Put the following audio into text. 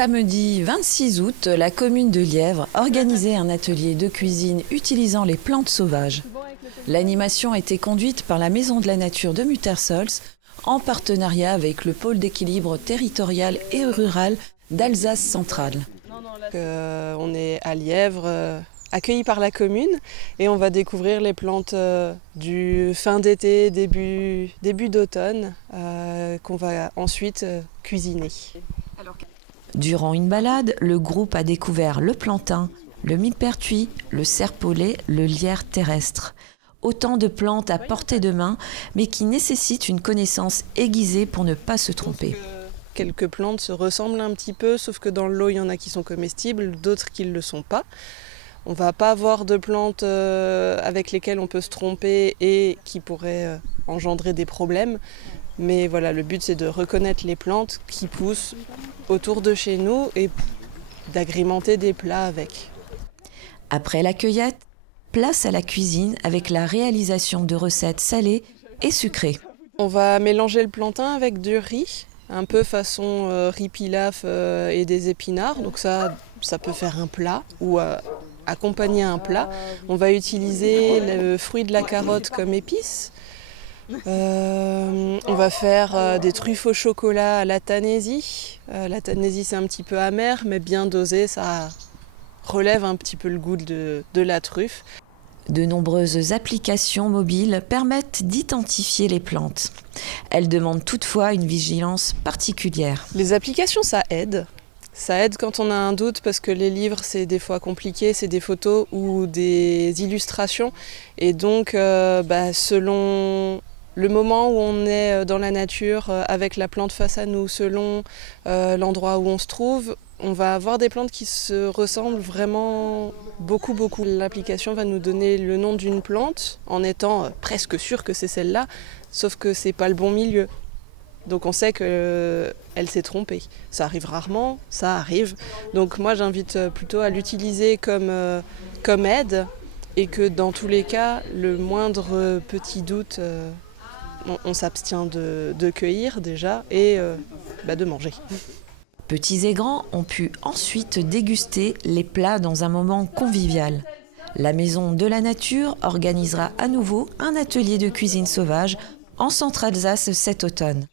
Samedi 26 août, la commune de Lièvre organisait un atelier de cuisine utilisant les plantes sauvages. L'animation a été conduite par la Maison de la Nature de Muttersols en partenariat avec le pôle d'équilibre territorial et rural d'Alsace centrale. On est à Lièvre, accueillis par la commune, et on va découvrir les plantes du fin d'été, début d'automne, qu'on va ensuite cuisiner. Durant une balade, le groupe a découvert le plantain, le millepertuis, le serpolet, le lierre terrestre. Autant de plantes à portée de main, mais qui nécessitent une connaissance aiguisée pour ne pas se tromper. Quelques plantes se ressemblent un petit peu, sauf que dans l'eau, il y en a qui sont comestibles, d'autres qui ne le sont pas. On ne va pas avoir de plantes avec lesquelles on peut se tromper et qui pourraient engendrer des problèmes. Mais voilà, le but c'est de reconnaître les plantes qui poussent autour de chez nous et d'agrémenter des plats avec. Après la cueillette, place à la cuisine avec la réalisation de recettes salées et sucrées. On va mélanger le plantain avec du riz, un peu façon riz pilaf et des épinards. Donc ça peut faire un plat ou accompagner un plat. On va utiliser le fruit de la carotte comme épice. On va faire des truffes au chocolat à la Tanésie. La Tanésie c'est un petit peu amer, mais bien dosé, ça relève un petit peu le goût de la truffe. De nombreuses applications mobiles permettent d'identifier les plantes. Elles demandent toutefois une vigilance particulière. Les applications, ça aide. Ça aide quand on a un doute parce que les livres, c'est des fois compliqué, c'est des photos ou des illustrations. Et donc, selon le moment où on est dans la nature, avec la plante face à nous, selon l'endroit où on se trouve, on va avoir des plantes qui se ressemblent vraiment beaucoup. L'application va nous donner le nom d'une plante en étant presque sûr que c'est celle-là, sauf que c'est pas le bon milieu. Donc on sait qu'elle s'est trompée. Ça arrive rarement, ça arrive. Donc moi j'invite plutôt à l'utiliser comme aide et que dans tous les cas, le moindre petit doute, on s'abstient de cueillir déjà et de manger. Petits et grands ont pu ensuite déguster les plats dans un moment convivial. La Maison de la Nature organisera à nouveau un atelier de cuisine sauvage en Centre-Alsace cet automne.